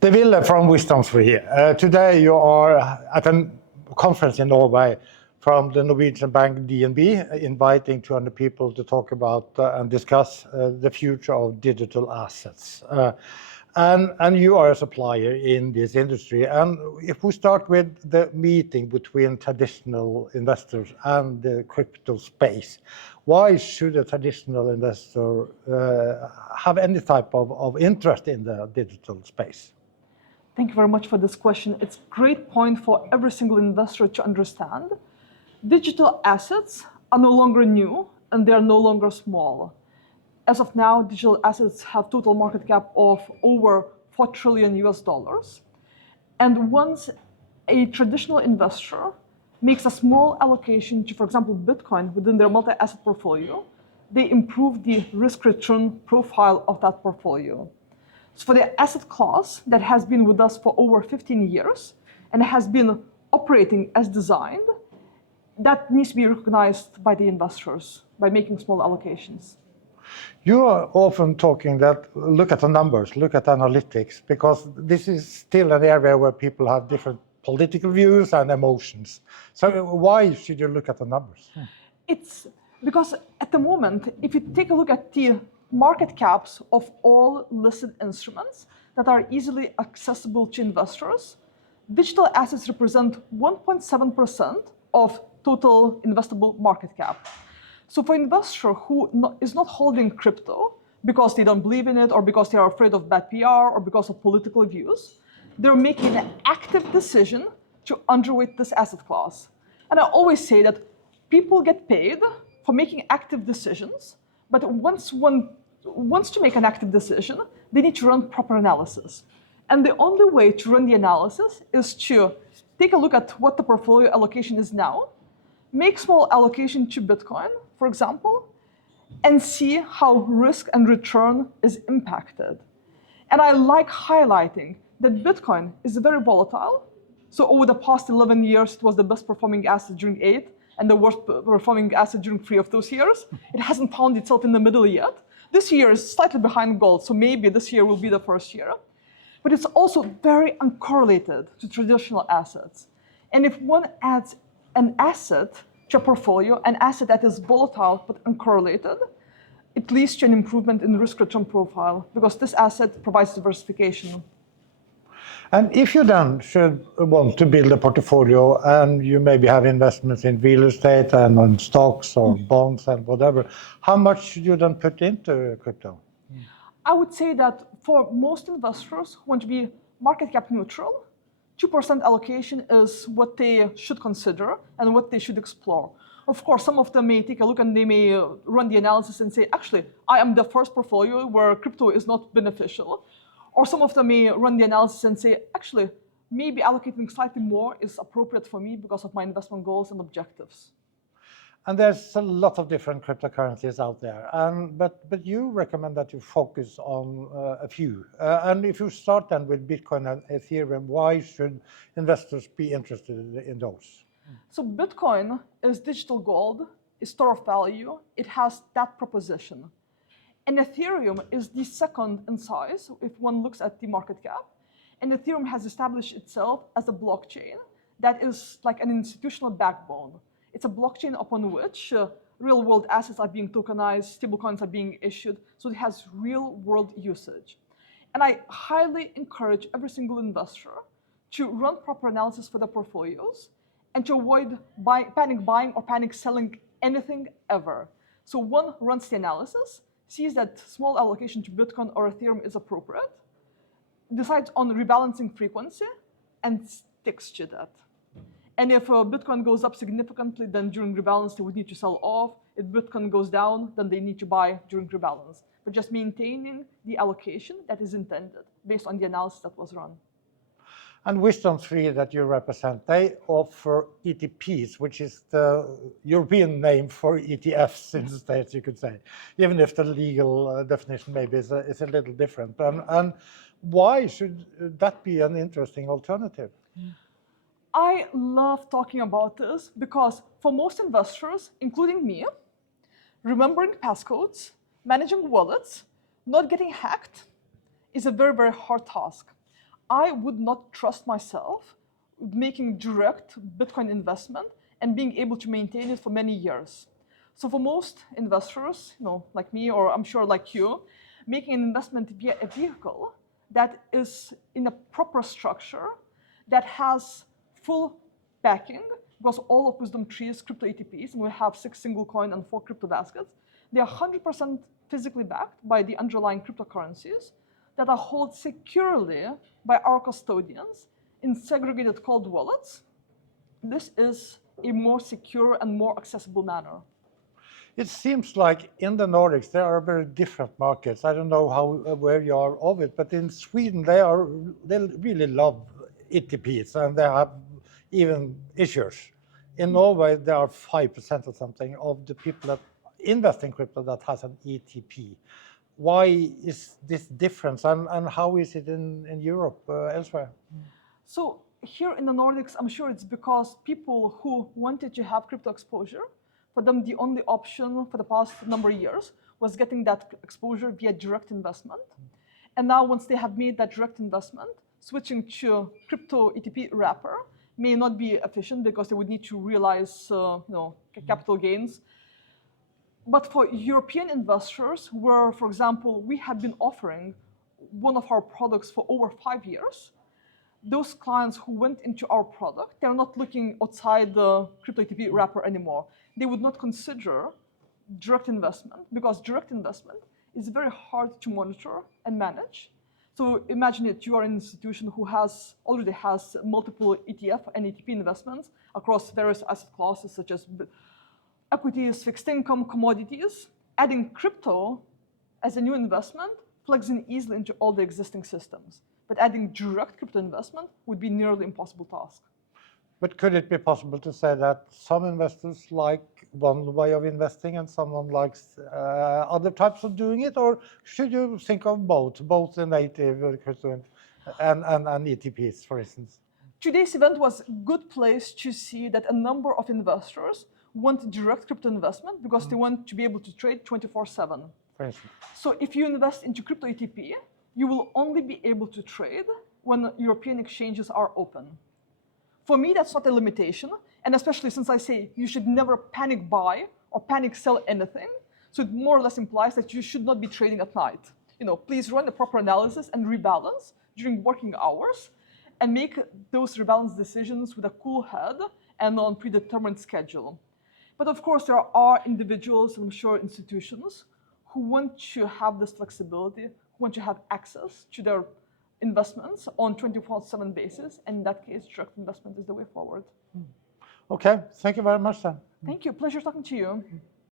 Dovile from WisdomTree. Today you are at a conference in Norway from the Norwegian bank DNB, inviting 200 people to talk about and discuss the future of digital assets. And you are a supplier in this industry. And if we start with the meeting between traditional investors and the crypto space, why should a traditional investor have any type of interest in the digital space? Thank you very much for this question. It's a great point for every single investor to understand. Digital assets are no longer new and they are no longer small. As of now, digital assets have total market cap of over $4 trillion US. And once a traditional investor makes a small allocation to, for example, Bitcoin within their multi-asset portfolio, they improve the risk-return profile of that portfolio. So for the asset class that has been with us for over 15 years and has been operating as designed, that needs to be recognized by the investors by making small allocations. You are often talking that look at the numbers, look at analytics, because this is still an area where people have different political views and emotions. So why should you look at the numbers? It's because at the moment, if you take a look at the market caps of all listed instruments that are easily accessible to investors, digital assets represent 1.7% of total investable market cap. So for an investor who is not holding crypto because they don't believe in it or because they are afraid of bad PR or because of political views, they're making an active decision to underweight this asset class. And I always say that people get paid for making active decisions, but once one wants to make an active decision, they need to run proper analysis. And the only way to run the analysis is to take a look at what the portfolio allocation is now, make small allocation to Bitcoin, for example, and see how risk and return is impacted. And I like highlighting that Bitcoin is very volatile. So over the past 11 years, it was the best performing asset during 8 and the worst performing asset during 3 of those years. It hasn't found itself in the middle yet. This year is slightly behind gold, so maybe this year will be the first year. But it's also very uncorrelated to traditional assets. And if one adds an asset to a portfolio, an asset that is volatile but uncorrelated, it leads to an improvement in risk-return profile because this asset provides diversification. And if you then should want to build a portfolio and you maybe have investments in real estate and on stocks or bonds and whatever, how much should you then put into crypto? I would say that for most investors who want to be market cap neutral, 2% allocation is what they should consider and what they should explore. Of course, some of them may take a look and they may run the analysis and say, actually, I am the first portfolio where crypto is not beneficial. Or some of them may run the analysis and say, actually, maybe allocating slightly more is appropriate for me because of my investment goals and objectives. And there's a lot of different cryptocurrencies out there. But you recommend that you focus on a few. And if you start then with Bitcoin and Ethereum, why should investors be interested in those? So Bitcoin is digital gold, is store of value. It has that proposition. And Ethereum is the second in size if one looks at the market cap. And Ethereum has established itself as a blockchain that is like an institutional backbone. It's a blockchain upon which real-world assets are being tokenized, stablecoins are being issued, so it has real-world usage. And I highly encourage every single investor to run proper analysis for their portfolios and to avoid panic buying or panic selling anything ever. So one runs the analysis, sees that small allocation to Bitcoin or Ethereum is appropriate, decides on rebalancing frequency, and sticks to that. And if Bitcoin goes up significantly, then during rebalance, they would need to sell off. If Bitcoin goes down, then they need to buy during rebalance. But just maintaining the allocation that is intended based on the analysis that was run. And WisdomTree that you represent, they offer ETPs, which is the European name for ETFs in the States, you could say, even if the legal definition maybe is a little different. And why should that be an interesting alternative? I love talking about this because for most investors, including me, remembering passcodes, managing wallets, not getting hacked is a very, very hard task. I would not trust myself making direct Bitcoin investment and being able to maintain it for many years. So for most investors, like me, or I'm sure like you, making an investment via a vehicle that is in a proper structure, that has full backing, because all of WisdomTree's crypto ETPs, and we have 6 single coin and 4 crypto baskets, they are 100% physically backed by the underlying cryptocurrencies that are held securely by our custodians in segregated cold wallets. This is a more secure and more accessible manner. It seems like in the Nordics there are very different markets. I don't know how aware you are of it, but in Sweden they really love ETPs and they have even issuers. In Norway there are 5% or something of the people that invest in crypto that has an ETP. Why is this difference, and how is it in Europe elsewhere? So here in the Nordics, I'm sure it's because people who wanted to have crypto exposure, for them the only option for the past number of years was getting that exposure via direct investment. And now once they have made that direct investment, switching to crypto ETP wrapper may not be efficient because they would need to realize capital gains. But for European investors, where, for example, we have been offering one of our products for over 5 years, those clients who went into our product, they're not looking outside the crypto ETP wrapper anymore. They would not consider direct investment because direct investment is very hard to monitor and manage. So imagine that you are an institution who already has multiple ETF and ETP investments across various asset classes such as equities, fixed income, commodities. Adding crypto as a new investment plugs in easily into all the existing systems. But adding direct crypto investment would be nearly impossible task. But could it be possible to say that some investors like one way of investing and someone likes other types of doing it? Or should you think of both the native crypto and ETPs, for instance? Today's event was a good place to see that a number of investors want direct crypto investment because they want to be able to trade 24/7. For instance. So if you invest into crypto ETP, you will only be able to trade when European exchanges are open. For me, that's not a limitation, and especially since I say you should never panic buy or panic sell anything, so it more or less implies that you should not be trading at night. Please run the proper analysis and rebalance during working hours, and make those rebalance decisions with a cool head and on predetermined schedule. But of course, there are individuals, and I'm sure institutions, who want to have this flexibility, who want to have access to their investments on 24/7 basis, and in that case, direct investment is the way forward. Okay, thank you very much then. Thank you, pleasure talking to you.